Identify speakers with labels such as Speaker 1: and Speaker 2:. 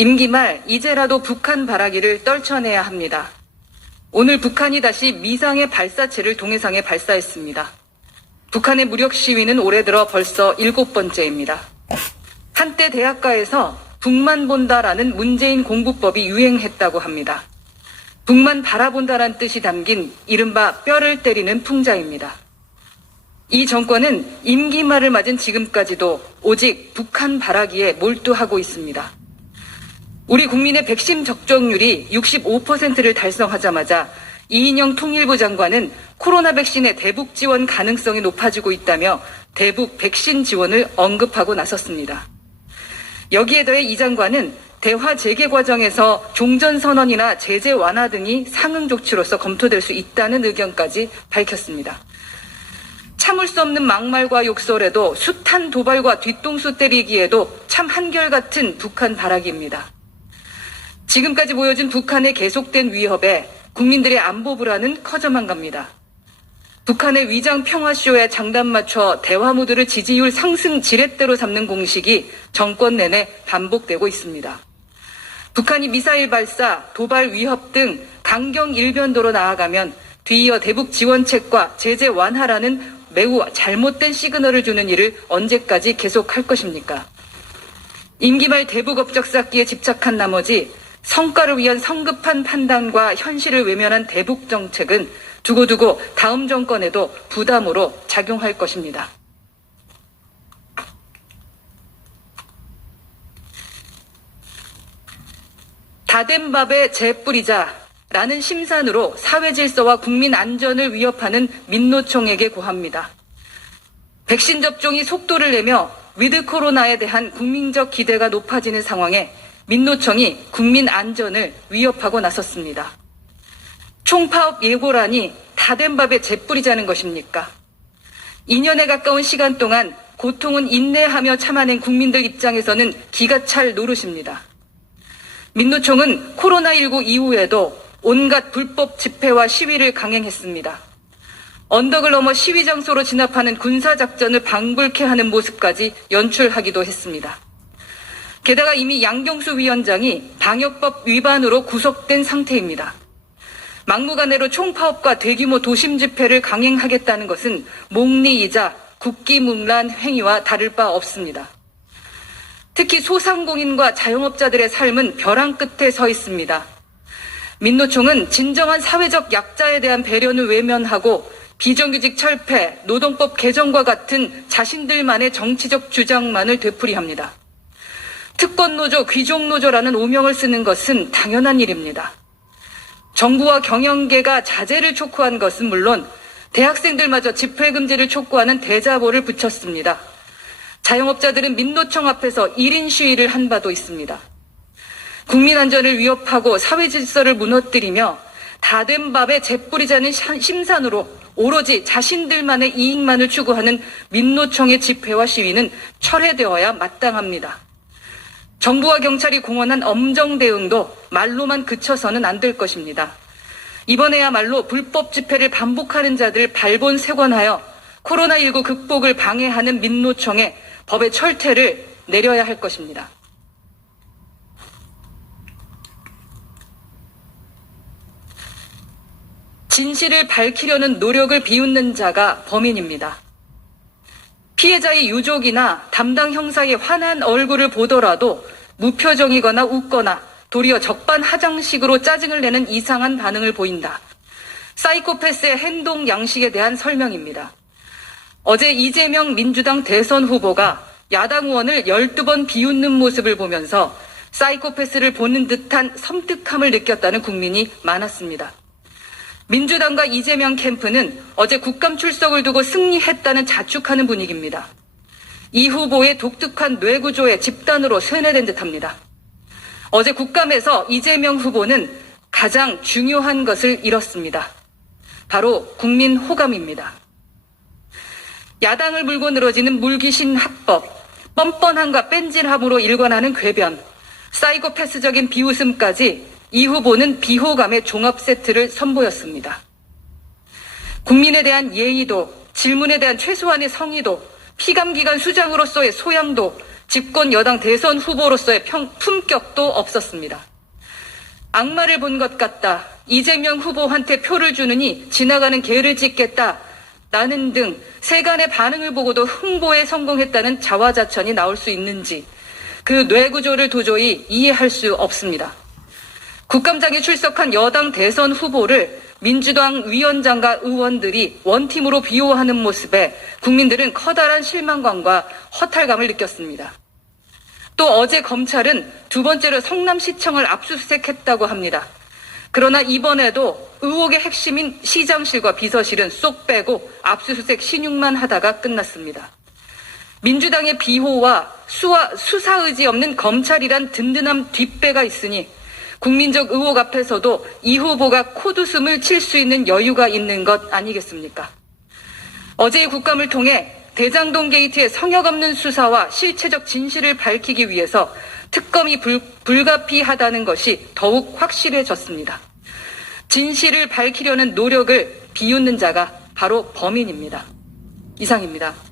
Speaker 1: 임기 말 이제라도 북한 바라기를 떨쳐내야 합니다. 오늘 북한이 다시 미상의 발사체를 동해상에 발사했습니다. 북한의 무력 시위는 올해 들어 벌써 일곱 번째입니다. 한때 대학가에서 북만 본다라는 문재인 공부법이 유행했다고 합니다. 북만 바라본다란 뜻이 담긴 이른바 뼈를 때리는 풍자입니다. 이 정권은 임기 말을 맞은 지금까지도 오직 북한 바라기에 몰두하고 있습니다. 우리 국민의 백신 접종률이 65%를 달성하자마자 이인영 통일부 장관은 코로나 백신의 대북 지원 가능성이 높아지고 있다며 대북 백신 지원을 언급하고 나섰습니다. 여기에 더해 이 장관은 대화 재개 과정에서 종전 선언이나 제재 완화 등이 상응 조치로서 검토될 수 있다는 의견까지 밝혔습니다. 참을 수 없는 막말과 욕설에도 숱한 도발과 뒤통수 때리기에도 참 한결같은 북한 바라기입니다. 지금까지 보여준 북한의 계속된 위협에 국민들의 안보 불안은 커져만 갑니다. 북한의 위장 평화쇼에 장단 맞춰 대화 모드를 지지율 상승 지렛대로 삼는 공식이 정권 내내 반복되고 있습니다. 북한이 미사일 발사, 도발 위협 등 강경 일변도로 나아가면 뒤이어 대북 지원책과 제재 완화라는 매우 잘못된 시그널을 주는 일을 언제까지 계속할 것입니까? 임기 말 대북 업적 쌓기에 집착한 나머지 성과를 위한 성급한 판단과 현실을 외면한 대북 정책은 두고두고 다음 정권에도 부담으로 작용할 것입니다. 다 된 밥에 재 뿌리자라는 심산으로 사회 질서와 국민 안전을 위협하는 민노총에게 고합니다. 백신 접종이 속도를 내며 위드 코로나에 대한 국민적 기대가 높아지는 상황에 민노총이 국민 안전을 위협하고 나섰습니다. 총파업 예고라니 다된 밥에 재 뿌리자는 것입니까? 2년에 가까운 시간 동안 고통은 인내하며 참아낸 국민들 입장에서는 기가 찰 노릇입니다. 민노총은 코로나19 이후에도 온갖 불법 집회와 시위를 강행했습니다. 언덕을 넘어 시위 장소로 진압하는 군사작전을 방불케 하는 모습까지 연출하기도 했습니다. 게다가 이미 양경수 위원장이 방역법 위반으로 구속된 상태입니다. 막무가내로 총파업과 대규모 도심 집회를 강행하겠다는 것은 몽리이자 국기문란 행위와 다를 바 없습니다. 특히 소상공인과 자영업자들의 삶은 벼랑 끝에 서 있습니다. 민노총은 진정한 사회적 약자에 대한 배려는 외면하고 비정규직 철폐, 노동법 개정과 같은 자신들만의 정치적 주장만을 되풀이합니다. 특권노조, 귀족노조라는 오명을 쓰는 것은 당연한 일입니다. 정부와 경영계가 자제를 촉구한 것은 물론 대학생들마저 집회 금지를 촉구하는 대자보를 붙였습니다. 자영업자들은 민노총 앞에서 1인 시위를 한 바도 있습니다. 국민 안전을 위협하고 사회 질서를 무너뜨리며 다된 밥에 재뿌리자는 심산으로 오로지 자신들만의 이익만을 추구하는 민노총의 집회와 시위는 철회되어야 마땅합니다. 정부와 경찰이 공언한 엄정 대응도 말로만 그쳐서는 안 될 것입니다. 이번에야말로 불법 집회를 반복하는 자들 발본 세관하여 코로나19 극복을 방해하는 민노총에 법의 철퇴를 내려야 할 것입니다. 진실을 밝히려는 노력을 비웃는 자가 범인입니다. 피해자의 유족이나 담당 형사의 환한 얼굴을 보더라도 무표정이거나 웃거나 도리어 적반하장식으로 짜증을 내는 이상한 반응을 보인다. 사이코패스의 행동 양식에 대한 설명입니다. 어제 이재명 민주당 대선 후보가 야당 의원을 12번 비웃는 모습을 보면서 사이코패스를 보는 듯한 섬뜩함을 느꼈다는 국민이 많았습니다. 민주당과 이재명 캠프는 어제 국감 출석을 두고 승리했다는 자축하는 분위기입니다. 이 후보의 독특한 뇌구조에 집단으로 세뇌된 듯합니다. 어제 국감에서 이재명 후보는 가장 중요한 것을 잃었습니다. 바로 국민 호감입니다. 야당을 물고 늘어지는 물귀신 합법, 뻔뻔함과 뺀질함으로 일관하는 궤변, 사이코패스적인 비웃음까지 이 후보는 비호감의 종합 세트를 선보였습니다. 국민에 대한 예의도, 질문에 대한 최소한의 성의도, 피감기관 수장으로서의 소양도, 집권 여당 대선 후보로서의 평, 품격도 없었습니다. 악마를 본 것 같다. 이재명 후보한테 표를 주느니 지나가는 개를 찍겠다. 나는 등 세간의 반응을 보고도 흥보에 성공했다는 자화자찬이 나올 수 있는지 그 뇌구조를 도저히 이해할 수 없습니다. 국감장에 출석한 여당 대선 후보를 민주당 위원장과 의원들이 원팀으로 비호하는 모습에 국민들은 커다란 실망감과 허탈감을 느꼈습니다. 또 어제 검찰은 두 번째로 성남시청을 압수수색했다고 합니다. 그러나 이번에도 의혹의 핵심인 시장실과 비서실은 쏙 빼고 압수수색 신용만 하다가 끝났습니다. 민주당의 비호와 수사 의지 없는 검찰이란 든든한 뒷배가 있으니 국민적 의혹 앞에서도 이 후보가 코드숨을 칠 수 있는 여유가 있는 것 아니겠습니까? 어제의 국감을 통해 대장동 게이트의 성역 없는 수사와 실체적 진실을 밝히기 위해서 특검이 불, 불가피하다는 것이 더욱 확실해졌습니다. 진실을 밝히려는 노력을 비웃는 자가 바로 범인입니다. 이상입니다.